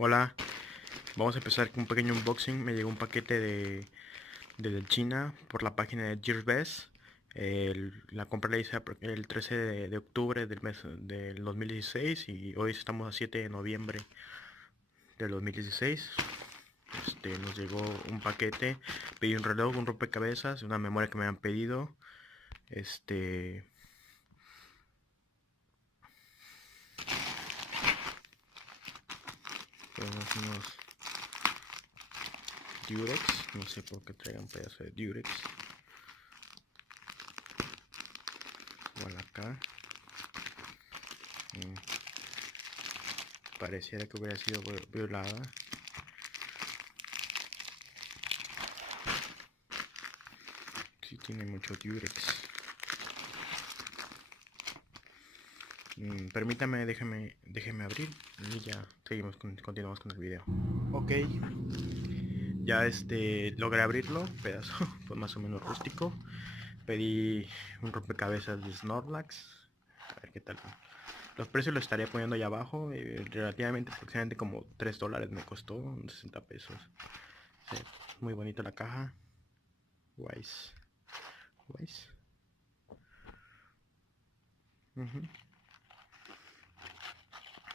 Hola, vamos a empezar con un pequeño unboxing. Me llegó un paquete de China por la página de Gearbest. La compra la hice el 13 de octubre del mes del 2016 y hoy estamos a 7 de noviembre del 2016. Nos llegó un paquete, pedí un reloj, un rompecabezas, una memoria que me han pedido. Tenemos unos Durex, no sé por qué traigan un pedazo de Durex. Igual acá. Pareciera que hubiera sido violada. Sí, tiene mucho Durex. Permítame, déjeme abrir y ya continuamos con el video. Ok, ya logré abrirlo, pedazo, pues más o menos rústico. Pedí un rompecabezas de Snorlax. A ver qué tal. Los precios los estaría poniendo allá abajo. Relativamente, aproximadamente como $3 me costó, 60 pesos. Sí, muy bonita la caja. Wise.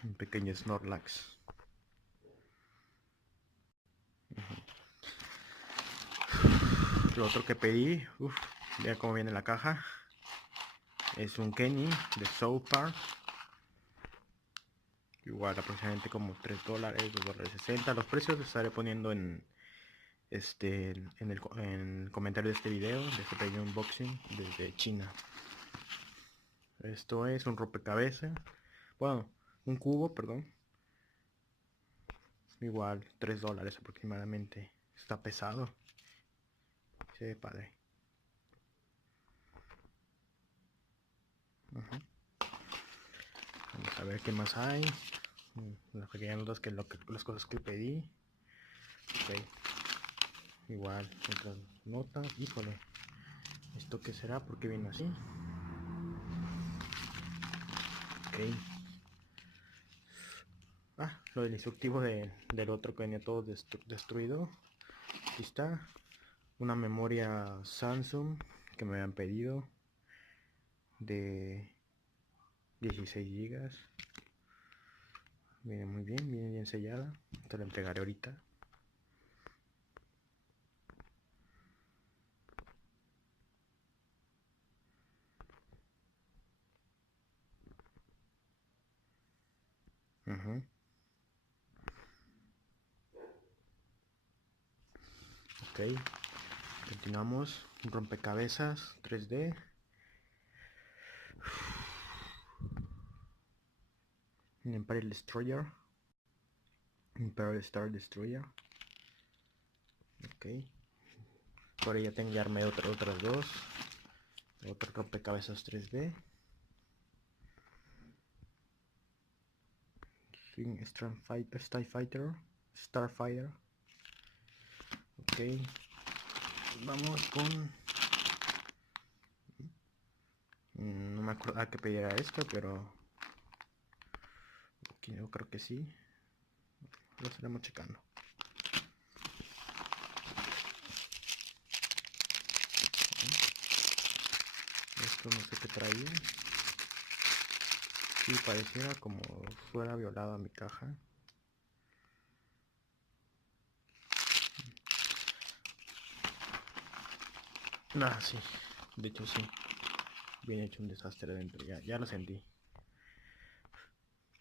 Un pequeño Snorlax. Lo otro que pedí, ya como viene la caja, es un Kenny de South Park. Igual aproximadamente como $3, $2.60. Los precios los estaré poniendo en el comentario de este video, de este pequeño unboxing desde China. Esto es un rompecabezas, bueno, un cubo, perdón. Igual $3 aproximadamente. Está pesado. Se ve padre. Vamos a ver qué más hay. Las pequeñas notas las cosas que pedí. Ok. Igual otras notas. Híjole, ¿esto qué será? ¿Por qué viene así? Ok. Lo del instructivo del otro que venía todo destruido. Aquí está. Una memoria Samsung que me habían pedido de 16 GB. Viene muy bien, viene bien sellada. Te la entregaré ahorita. Ok, continuamos. Un rompecabezas 3D. Un Imperial Destroyer. Imperial Star Destroyer. Ok. Por ahí ya tengo, ya armé otras dos. Otro rompecabezas 3D. Starfighter. Ok. Vamos con... No me acuerdo que pedía esto, pero... Aquí yo creo que sí. Lo estaremos checando. Esto no sé qué traía. Sí, pareciera como fuera violada mi caja. Sí, de hecho sí. Viene hecho un desastre adentro, ya lo sentí.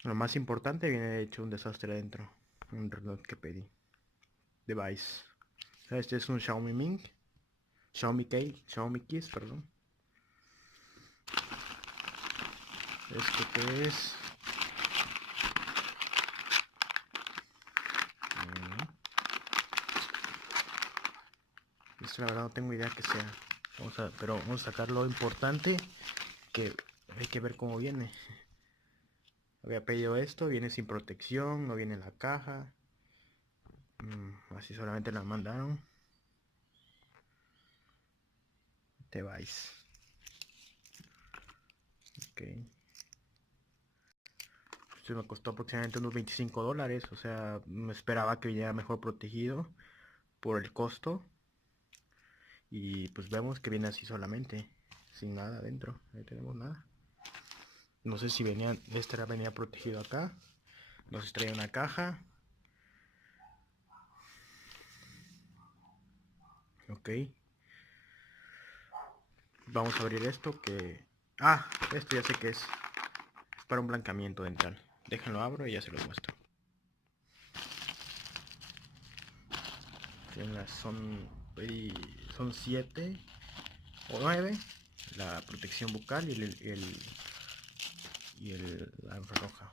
Lo más importante, viene hecho un desastre adentro. Un reloj que pedí. Device. Este es un Xiaomi Ming. Xiaomi Kiss, perdón. ¿Esto qué es? Esto la verdad no tengo idea que sea. Pero vamos a sacar lo importante, que hay que ver cómo viene. Había pedido esto, viene sin protección, no viene en la caja. Así solamente la mandaron. Tevise. Ok. se me costó aproximadamente unos $25. O sea, me esperaba que viniera mejor protegido por el costo. Y pues vemos que viene así solamente, sin nada adentro. Ahí tenemos nada. No sé si venía, venía protegido acá. Nos trae una caja. Ok. Vamos a abrir esto que... Ah, esto ya sé que es para un blancamiento dental. Déjenlo abro y ya se los muestro. Son 7 o 9 la protección bucal y la infrarroja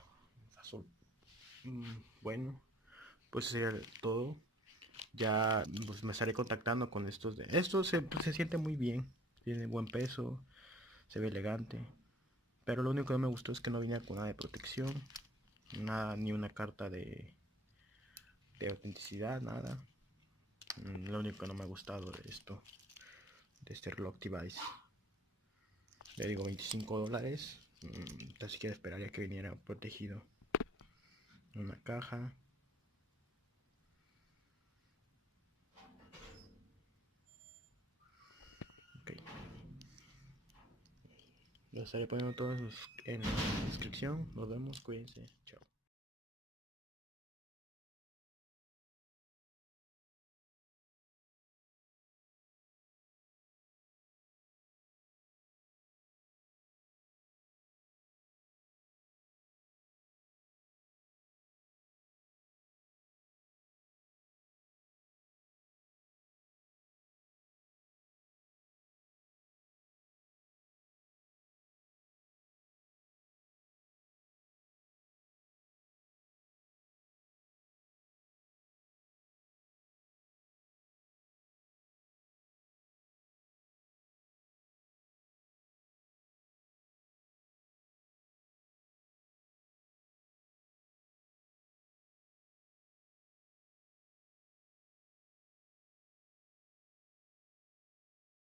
azul. Bueno, pues sería todo. Ya pues, me estaré contactando con estos de estos. Se siente muy bien, tiene buen peso, se ve elegante, pero lo único que no me gustó es que no venía con nada de protección, nada, ni una carta de autenticidad, nada. Lo único que no me ha gustado de esto, de este reloj Tevise. Le digo $25. Ni siquiera esperaría que viniera protegido. Una caja. Ok. Lo estaré poniendo todo en la descripción. Nos vemos, cuídense. Chao.